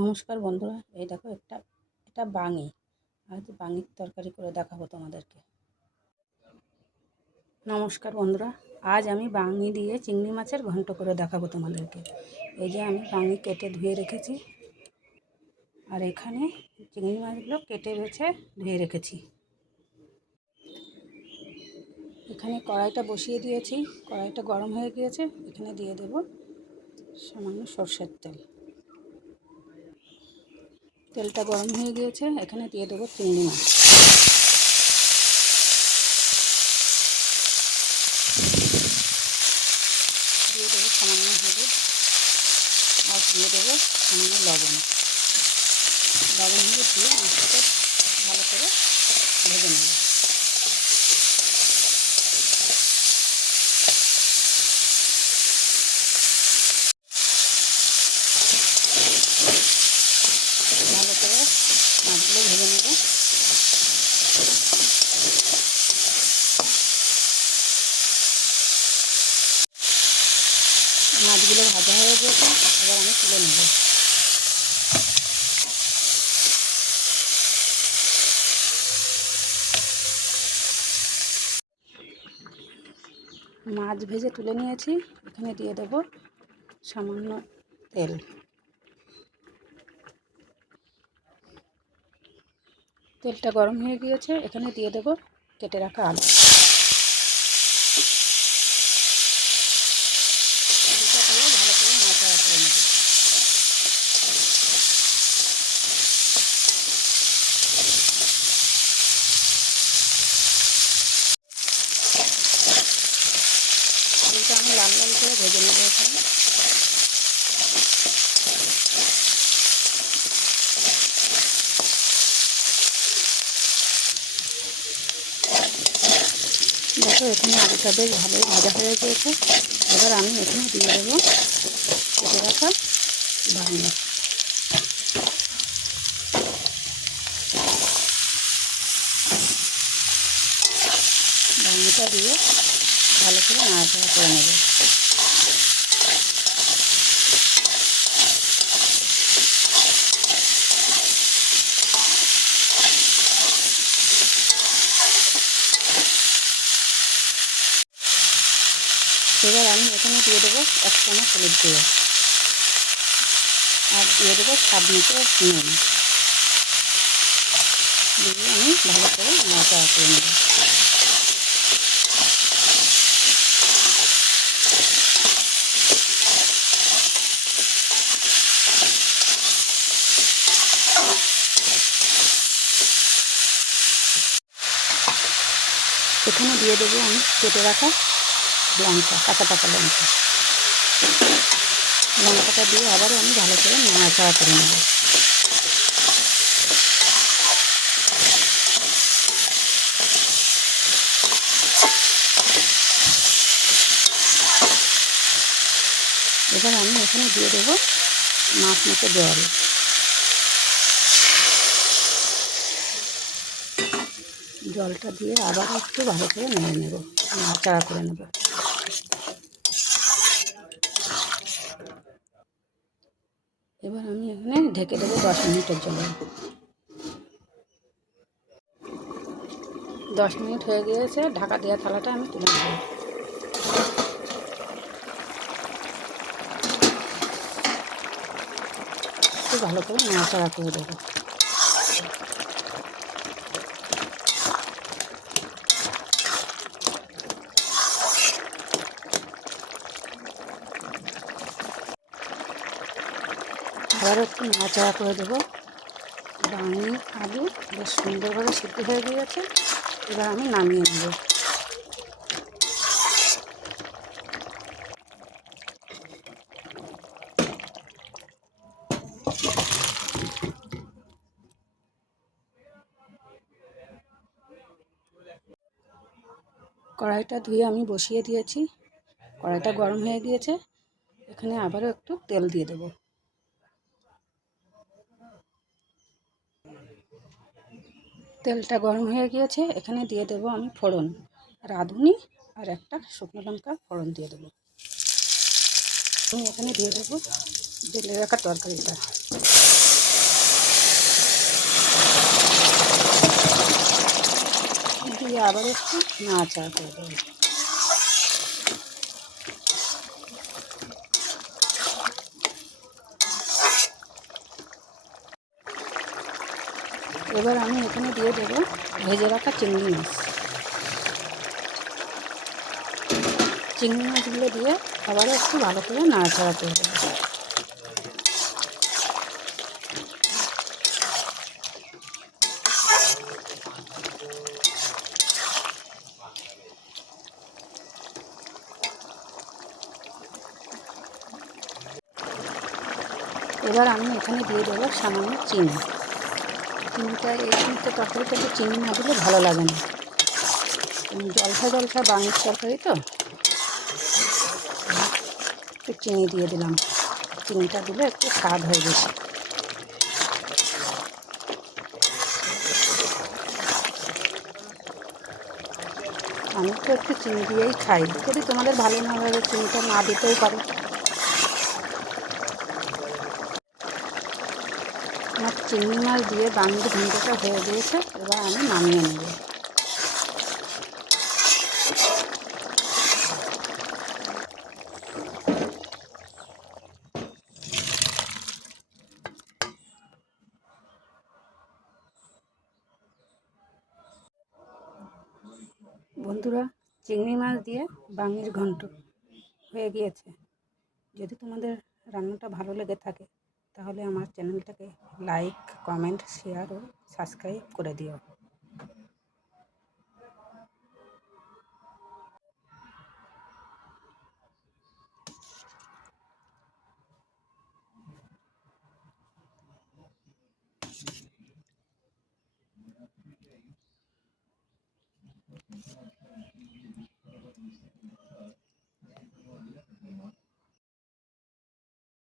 নমস্কার বন্ধুরা, এই দেখো এটা বাঙি। আজ বাঙির তরকারি করে দেখাবো তোমাদেরকে। নমস্কার বন্ধুরা, আজ আমি বাঙি দিয়ে চিংড়ি মাছের ঘন্ট করে দেখাবো তোমাদেরকে। এই যে আমি বাঙি কেটে ধুয়ে রেখেছি, আর এখানে চিংড়ি মাছগুলো কেটে বেছে ধুয়ে রেখেছি। এখানে কড়াইটা বসিয়ে দিয়েছি, কড়াইটা গরম হয়ে গিয়েছে। এখানে দিয়ে দেব সামান্য সরষের তেল। তেলটা গরম হয়ে গিয়েছে, এখানে দিয়ে দেবো চিংড়ি মাছ। দিয়ে দেবো সামান্য হলুদ, আর দিয়ে দেবো সামান্য লবণ। হলুদ দিয়ে মাছটাকে ভালো করে ভেজে নেব। ভালো করে মাছগুলো ভেজে নেব। মাছগুলো ভাজা হয়ে গেছে, এবার আমি তুলে নেব। মাছ ভেজে তুলে নিয়েছি, এখানে দিয়ে দেব সামান্য তেল। তেলটা গরম হয়ে গিয়েছে, এখানে দিয়ে দেব কেটে রাখা আলু। আলুটা দিয়ে ভালো করে নাড়াচাড়া করে নেব। আলুটা আমি লাল লাল করে ভেজে নেব। এখানে দেখো, এখানে আলুটা বেশ ভালোই ভাজা হয়ে গিয়েছে। এবার আমি এখানে দিয়ে দেবো কেটে রাখা বাঙি। বাঙিটা দিয়ে ভালো করে নাড়াচাড়া করে নেব। এবার আমি এখানে দিয়ে দেবো 1 চামচ হলুদ গুঁড়ো, আর দিয়ে দেবো স্বাদ মতো নুন। দিয়ে আমি ভালো করে নাড়াচাড়া করে নেব। এখানে দিয়ে দেবো আমি কেটে রাখা লঙ্কা, কাঁচা পাকা লঙ্কা। লঙ্কাটা দিয়ে আবারও আমি ভালো করে নাড়াচাড়া করে নেব। এবার আমি এখানে দিয়ে দেবো মাছ মতো জল। জলটা দিয়ে আবার একটু ভালো করে নেড়ে নেব, নাড়াচাড়া করে নেব। এবার আমি এখানে ঢেকে দেবো 10 মিনিটের জন্য। 10 মিনিট হয়ে গিয়েছে, ঢাকা দেওয়া থালাটা আমি তুলে নেব। একটু ভালো করে নাড়াচাড়া করে দেবো। আবারও একটু নাড়াচাড়া করে দেবো। বাঙি আলু বেশ সুন্দরভাবে সিদ্ধ হয়ে গিয়েছে, এবার আমি নামিয়ে নেব। কড়াইটা ধুয়ে আমি বসিয়ে দিয়েছি, কড়াইটা গরম হয়ে গিয়েছে। এখানে আবারও একটু তেল দিয়ে দেবো। তেলটা গরম হয়ে গিয়েছে, এখানে দিয়ে দেবো আমি ফোড়ন, রাঁধুনি আর একটা শুকনো লঙ্কা ফোড়ন দিয়ে দেবো। আমি এখানে দিয়ে দেবো ঢেলে রাখা তরকারিটা। দিয়ে আবার একটু নাড়াচাড়া করে দেবো। এবার আমি এখানে দিয়ে দেবো ভেজে রাখা চিংড়ি মাছ। চিংড়ি মাছগুলো দিয়ে আবার একটু ভালো করে নাড়াচাড়া করে দেবো। এবার আমি এখানে দিয়ে দেবো সামান্য চিনি। চিনিটা এই সমস্ত তরকারিতে একটু চিনি না দিলে ভালো লাগে না। জলসা জলসা বাঙির তরকারি তো একটু চিনি দিয়ে দিলাম। চিনিটা দিলে একটু স্বাদ হয় বেশি। আমি তো একটু চিনি দিয়েই খাই, যদি তোমাদের ভালো না লাগে চিনিটা না দিতেও পারো। আমার চিংড়ি মাছ দিয়ে বাঙির ঘন্টটা হয়ে গিয়েছে, এবার আমি নামিয়ে নেব। বন্ধুরা, চিংড়ি মাছ দিয়ে বাঙির ঘন্ট হয়ে গিয়েছে। যদি তোমাদের রান্নাটা ভালো লেগে থাকে তাহলে আমার চ্যানেলটাকে লাইক, কমেন্ট, শেয়ার ও সাবস্ক্রাইব করে দিও।